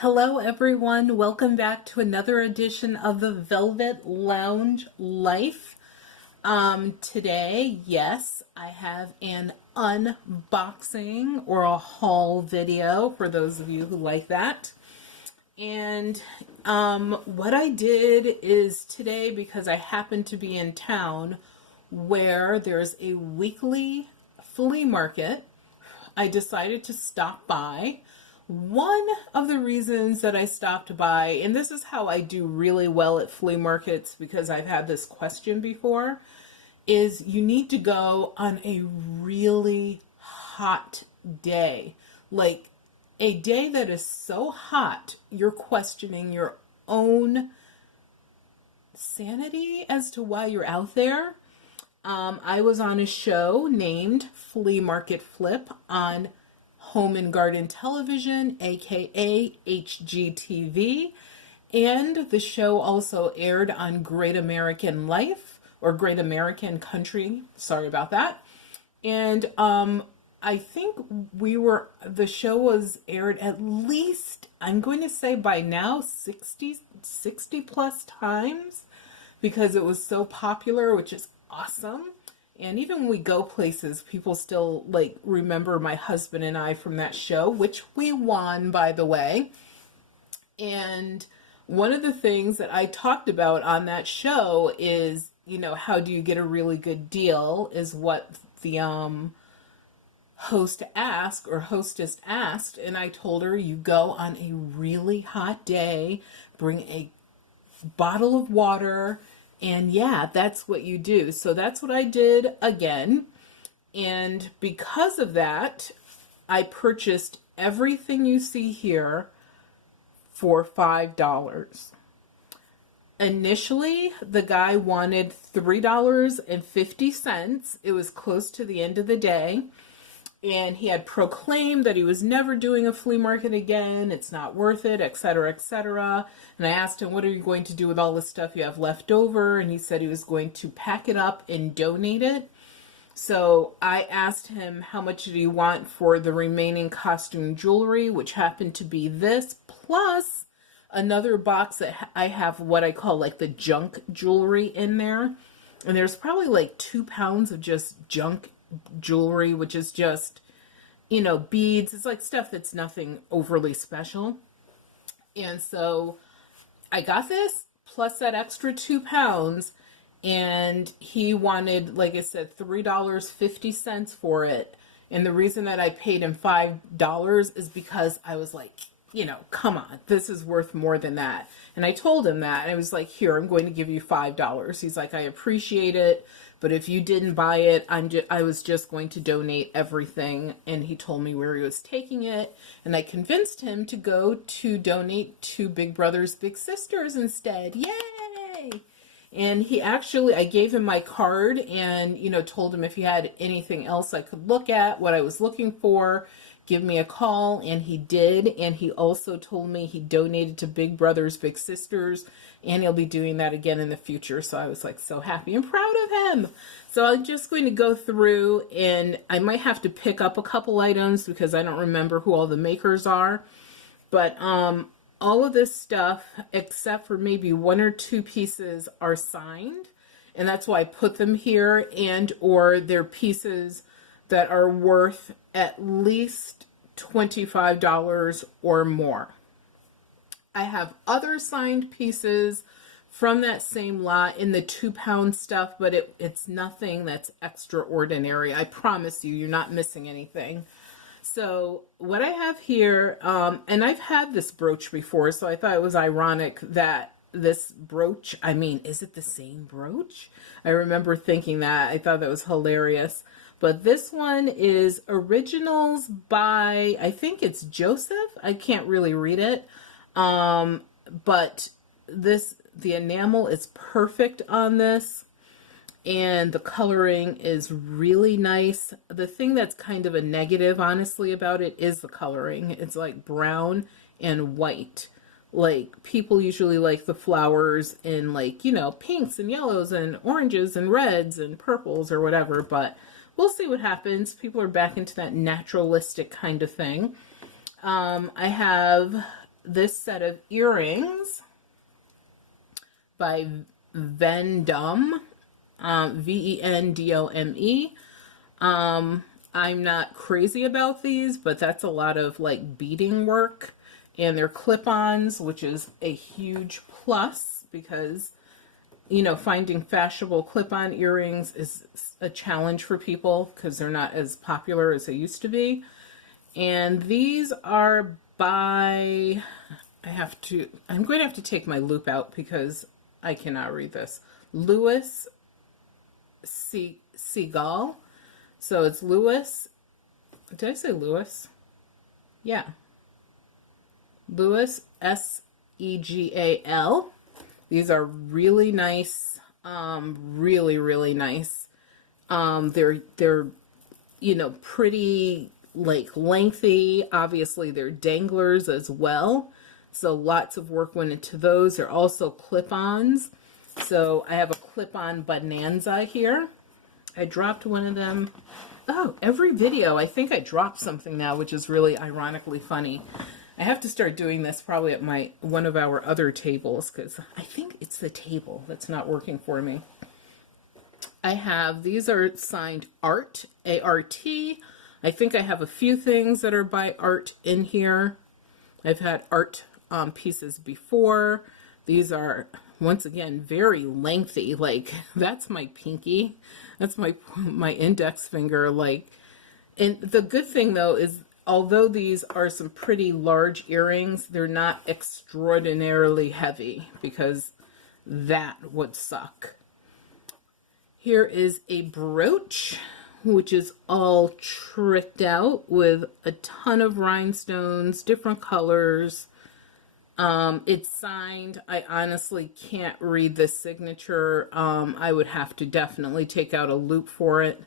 Hello, everyone. Welcome back to another edition of the Velvet Lounge Life. Today, yes, I have an unboxing or a haul video for those of you who like that. And what I did is today, because I happen to be in town where there's a weekly flea market, I decided to stop by. One of the reasons that I stopped by, and this is how I do really well at flea markets because I've had this question before, is you need to go on a really hot day. Like a day that is so hot, you're questioning your own sanity as to why you're out there. I was on a show named Flea Market Flip on Home and Garden Television, aka HGTV, and the show also aired on Great American Life or Great American Country. Sorry about that. And I think the show was aired at least, I'm going to say by now, 60 plus times because it was so popular, which is awesome. And even when we go places, people still remember my husband and I from that show, which we won, by the way. And one of the things that I talked about on that show is, how do you get a really good deal is what the host asked or hostess asked. And I told her, you go on a really hot day, bring a bottle of water, and yeah, that's what you do. So that's what I did again. And because of that, I purchased everything you see here for $5. Initially, the guy wanted $3.50. It was close to the end of the day. And he had proclaimed that he was never doing a flea market again. It's not worth it, etc., etc. And I asked him, what are you going to do with all this stuff you have left over? And he said he was going to pack it up and donate it. So I asked him how much did he want for the remaining costume jewelry, which happened to be this, plus another box that I have what I call the junk jewelry in there. And there's probably 2 pounds of just junk jewelry, which is just, beads. It's stuff that's nothing overly special. And so I got this plus that extra 2 pounds, and he wanted, like I said, $3.50 for it. And the reason that I paid him $5 is because I was like, come on, this is worth more than that. And I told him that, and I was like, here, I'm going to give you $5. He's like, I appreciate it, but if you didn't buy it, I was just going to donate everything. And he told me where he was taking it, and I convinced him to go to donate to Big Brothers Big Sisters instead. Yay! And I gave him my card and, told him if he had anything else I could look at, what I was looking for, give me a call, and he did. And he also told me he donated to Big Brothers Big Sisters, and he'll be doing that again in the future. So I was so happy and proud of him. So I'm just going to go through, and I might have to pick up a couple items because I don't remember who all the makers are. But all of this stuff, except for maybe 1 or 2 pieces, are signed, and that's why I put them here, and or they're pieces that are worth at least $25 or more. I have other signed pieces from that same lot in the 2 pound stuff, but it's nothing that's extraordinary. I promise you, you're not missing anything. So what I have here, and I've had this brooch before, so I thought it was ironic that this brooch, is it the same brooch? I remember thinking that. I thought that was hilarious. But this one is Originals by, I think it's Joseph. I can't really read it. But the enamel is perfect on this. And the coloring is really nice. The thing that's kind of a negative, honestly, about it is the coloring. It's brown and white. People usually like the flowers in pinks and yellows and oranges and reds and purples or whatever, but we'll see what happens. People are back into that naturalistic kind of thing. I have this set of earrings by Vendome, Vendome. I'm not crazy about these, but that's a lot of like beading work, and they're clip-ons, which is a huge plus because, you know, finding fashionable clip-on earrings is a challenge for people because they're not as popular as they used to be. And these are by, I'm going to have to take my loop out because I cannot read this. Louis Segal. So it's Louis. Did I say Louis? Yeah. Louis Segal. These are really nice. Really nice. They're you know, pretty like lengthy. Obviously they're danglers as well. So lots of work went into those. They're also clip-ons. So I have a clip-on bonanza here. I dropped one of them. Oh, every video, I think I dropped something now, which is really ironically funny. I have to start doing this probably at one of our other tables because I think it's the table that's not working for me. I have, these are signed Art, A-R-T. I think I have a few things that are by Art in here. I've had Art pieces before. These are, once again, very lengthy. Like, that's my pinky. That's my index finger. Like, and the good thing, though, is although these are some pretty large earrings, they're not extraordinarily heavy because that would suck. Here is a brooch, which is all tricked out with a ton of rhinestones, different colors. It's signed. I honestly can't read the signature. I would have to definitely take out a loop for it,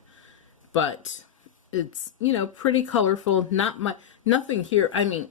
but it's, you know, pretty colorful. Nothing here. I mean,